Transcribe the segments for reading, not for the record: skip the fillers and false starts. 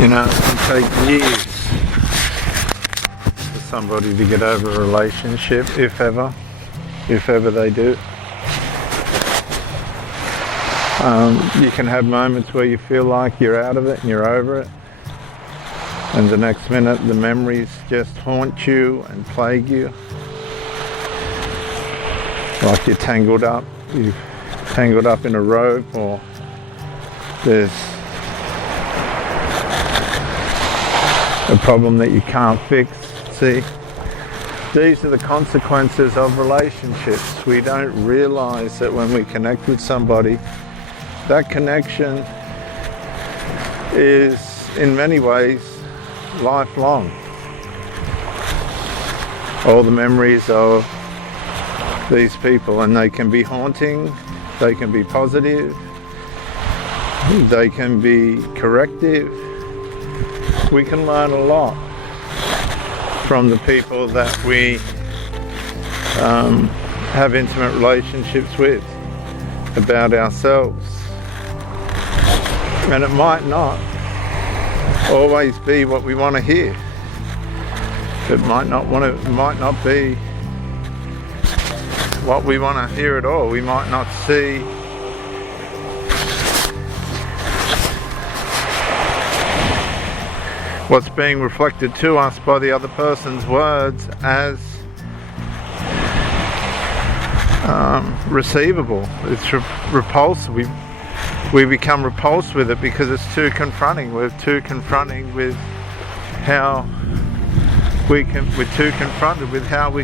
You know, it can take years for somebody to get over a relationship, if ever they do. You can have moments where you feel like you're out of it and you're over it, and the next minute the memories just haunt you and plague you, like you've tangled up in a rope, or there's a problem that you can't fix. See, these are the consequences of relationships. We don't realize that when we connect with somebody, that connection is in many ways lifelong. All the memories of these people, and they can be haunting, they can be positive, they can be corrective. We can learn a lot from the people that we have intimate relationships with about ourselves. And it might not always be what we want to hear. It might not be what we want to hear at all. We might not see what's being reflected to us by the other person's words as receivable. It's repulsive. We become repulsed with it because it's too confronting. We're too confronted with how we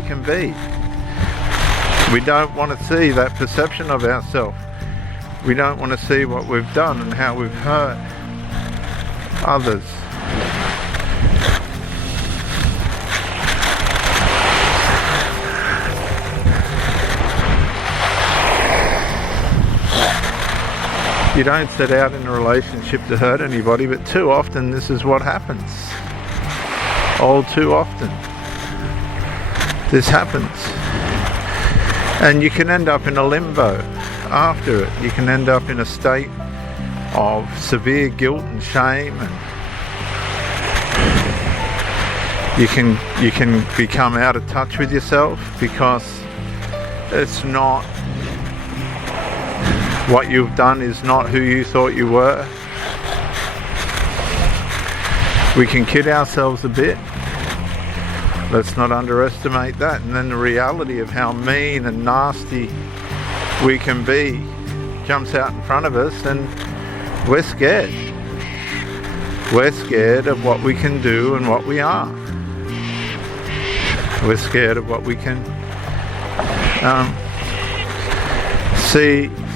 can be. We don't want to see that perception of ourselves. We don't want to see what we've done and how we've hurt others. You don't set out in a relationship to hurt anybody, but too often this is what happens. All too often this happens. And you can end up in a limbo after it. You can end up in a state of severe guilt and shame, and you can become out of touch with yourself because it's not what you've done is not who you thought you were. We can kid ourselves a bit. Let's not underestimate that. And then the reality of how mean and nasty we can be jumps out in front of us, and we're scared. We're scared of what we can do and what we are. We're scared of what we can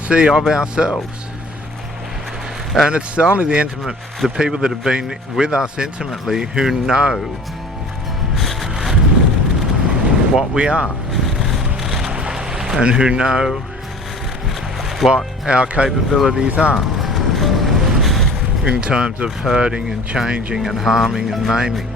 see of ourselves. And it's only the people that have been with us intimately who know what we are and who know what our capabilities are in terms of hurting and changing and harming and maiming.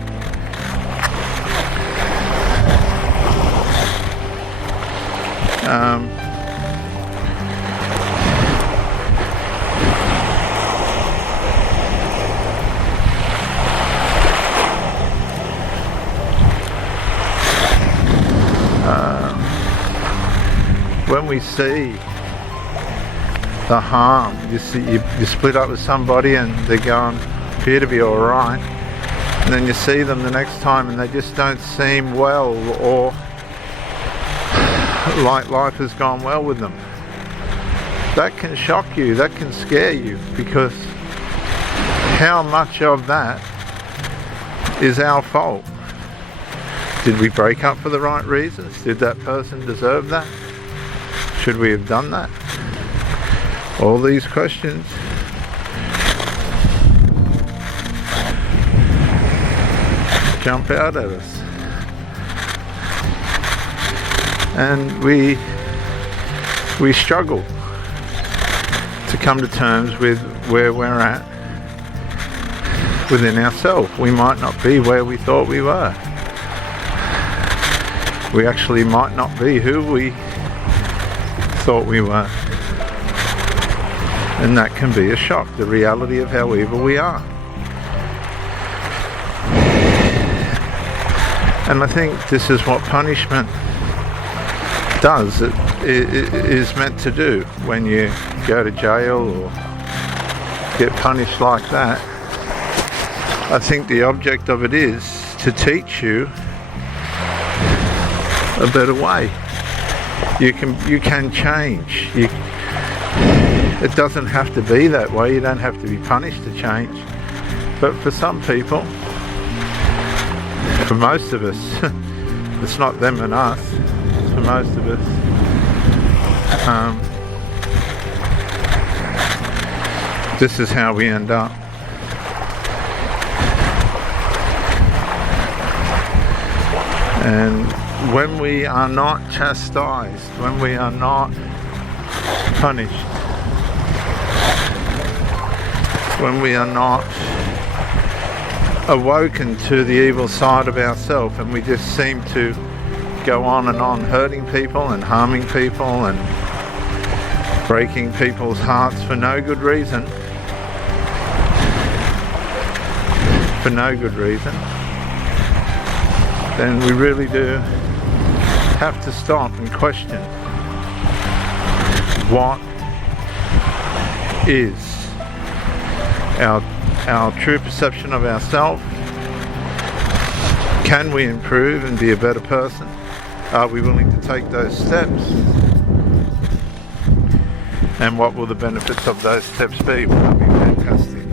When we see the harm, you split up with somebody and they're going appear to be all right, and then you see them the next time and they just don't seem well, or like life has gone well with them. That can shock you, that can scare you, because how much of that is our fault? Did we break up for the right reasons? Did that person deserve that? Should we have done that? All these questions jump out at us, and we struggle to come to terms with where we're at within ourselves. We might not be where we thought we were. We actually might not be who we thought we were. And that can be a shock, the reality of how evil we are. And I think this is what punishment does. It is meant to do when you go to jail or get punished like that. I think the object of it is to teach you a better way. You can change. It doesn't have to be that way. You don't have to be punished to change. But for some people, for most of us, it's not them and us. For most of us, this is how we end up. And when we are not chastised, when we are not punished, when we are not awoken to the evil side of ourselves, and we just seem to go on and on hurting people and harming people and breaking people's hearts for no good reason, then we really do have to stop and question what is our true perception of ourselves. Can we improve and be a better person? Are we willing to take those steps? And what will the benefits of those steps be? Will that be fantastic?